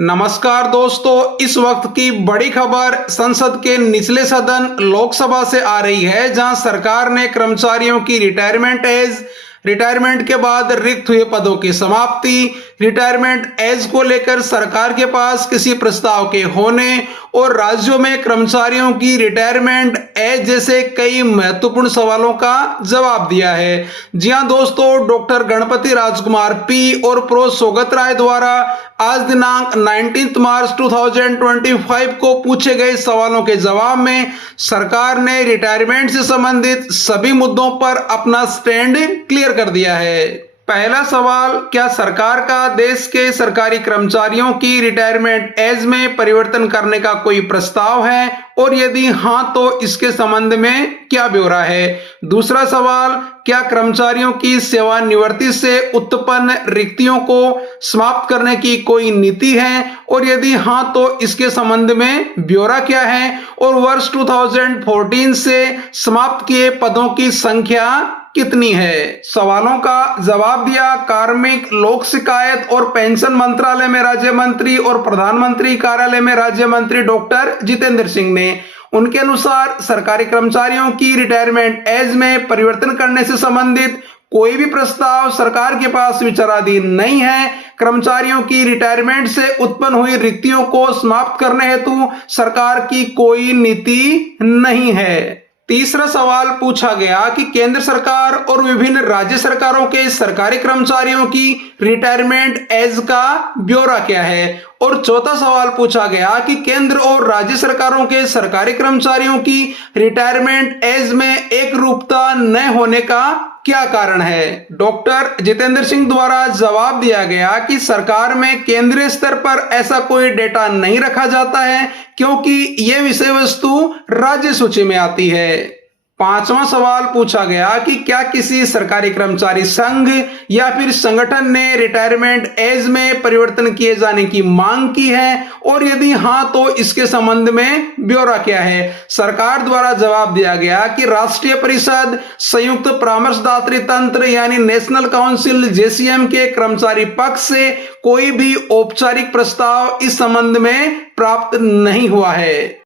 नमस्कार दोस्तों, इस वक्त की बड़ी खबर संसद के निचले सदन लोकसभा से आ रही है, जहां सरकार ने कर्मचारियों की रिटायरमेंट एज, रिटायरमेंट के बाद रिक्त हुए पदों की समाप्ति, रिटायरमेंट एज को लेकर सरकार के पास किसी प्रस्ताव के होने और राज्यों में कर्मचारियों की रिटायरमेंट एज जैसे कई महत्वपूर्ण सवालों का जवाब दिया है। जी हां दोस्तों, डॉक्टर गणपति राजकुमार पी और प्रो सौगत राय द्वारा आज दिनांक 19 मार्च 2025 को पूछे गए सवालों के जवाब में सरकार ने रिटायरमेंट से संबंधित सभी मुद्दों पर अपना स्टैंड क्लियर कर दिया है। पहला सवाल, क्या सरकार का देश के सरकारी कर्मचारियों की रिटायरमेंट एज में परिवर्तन करने का कोई प्रस्ताव है और यदि हां तो इसके संबंध में क्या ब्यौरा है। दूसरा सवाल, क्या कर्मचारियों की सेवानिवृत्ति से उत्पन्न रिक्तियों को समाप्त करने की कोई नीति है और यदि हां तो इसके संबंध में ब्यौरा क्या है और वर्ष 2014 से समाप्त किए पदों की संख्या कितनी है। सवालों का जवाब दिया कार्मिक, लोक शिकायत और पेंशन मंत्रालय में राज्य मंत्री और प्रधानमंत्री कार्यालय में राज्य मंत्री डॉक्टर जितेंद्र सिंह ने। उनके अनुसार सरकारी कर्मचारियों की रिटायरमेंट एज में परिवर्तन करने से संबंधित कोई भी प्रस्ताव सरकार के पास विचाराधीन नहीं है। कर्मचारियों की रिटायरमेंट से उत्पन्न हुई रिक्तियों को समाप्त करने हेतु सरकार की कोई नीति नहीं है। तीसरा सवाल पूछा गया कि केंद्र सरकार और विभिन्न राज्य सरकारों के सरकारी कर्मचारियों की रिटायरमेंट एज का ब्यौरा क्या है। और चौथा सवाल पूछा गया कि केंद्र और राज्य सरकारों के सरकारी कर्मचारियों की रिटायरमेंट एज में एक रूपता न होने का क्या कारण है। डॉक्टर जितेंद्र सिंह द्वारा जवाब दिया गया कि सरकार में केंद्रीय स्तर पर ऐसा कोई डेटा नहीं रखा जाता है, क्योंकि यह विषय वस्तु राज्य सूची में आती है। पांचवा सवाल पूछा गया कि क्या किसी सरकारी कर्मचारी संघ या फिर संगठन ने रिटायरमेंट एज में परिवर्तन किए जाने की मांग की है और यदि हां तो इसके संबंध में ब्यौरा क्या है। सरकार द्वारा जवाब दिया गया कि राष्ट्रीय परिषद, संयुक्त परामर्शदात्री तंत्र यानी नेशनल काउंसिल जेसीएम के कर्मचारी पक्ष से कोई भी औपचारिक प्रस्ताव इस संबंध में प्राप्त नहीं हुआ है।